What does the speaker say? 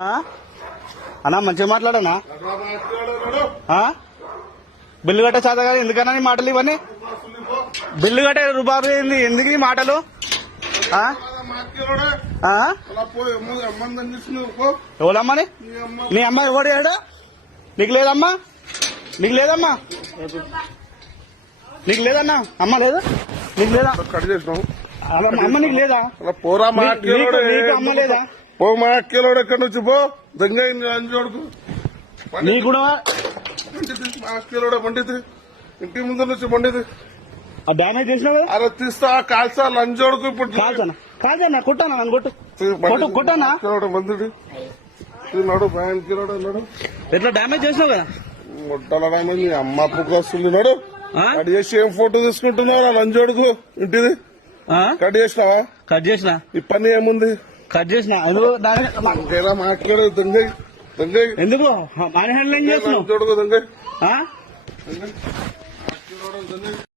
అన్నా మంచిగా మాట్లాడనా బిల్లు కట్టే చేత గారు ఎందుకన్నా నీ మాటలు ఇవన్నీ బిల్లు కట్టే రూపాయలు ఏంది ఎందుకు ఈ మాటలు ఎవరమ్మని నీ అమ్మ ఎవడు ఏడు నీకు లేదమ్మా నీకు లేదమ్మా నీకు లేదన్నా అమ్మ లేదా నీకు లేదా అమ్మ నీకు లేదా పోరా అమ్మ లేదా పో మా అక్కేలోడు ఎక్కడి నుంచి పో దొంగ అంజోడుకు నీకు కూడా మా అక్కేలోడ పండితి ఇంటి ముందు నుంచి పండితి డ్యామేజ్ చేసినా కదా అలా తీస్తా కాల్సా లంజోడుకు ఇప్పుడు కాల్చన్నా కొట్టానా నన్ను కొట్టు కొట్టానా మందుడు నాడు బ్యాన్ కిలోడు అన్నాడు ఎట్లా డ్యామేజ్ చేసినావు కదా ముట్టల డ్యామేజ్ అమ్మ పుక్క వస్తుంది నాడు కట్ చేసి ఏం ఫోటో తీసుకుంటున్నావు లంజోడుకు ఇంటిది కట్ చేసినావా కట్ చేసిన ఈ పని ఏముంది కట్ చేసిన మాట్లాడే దొంగ దొంగ ఎందుకు మాని హ్యాండ్లింగ్ చేస్తున్నావు దొంగ దొంగ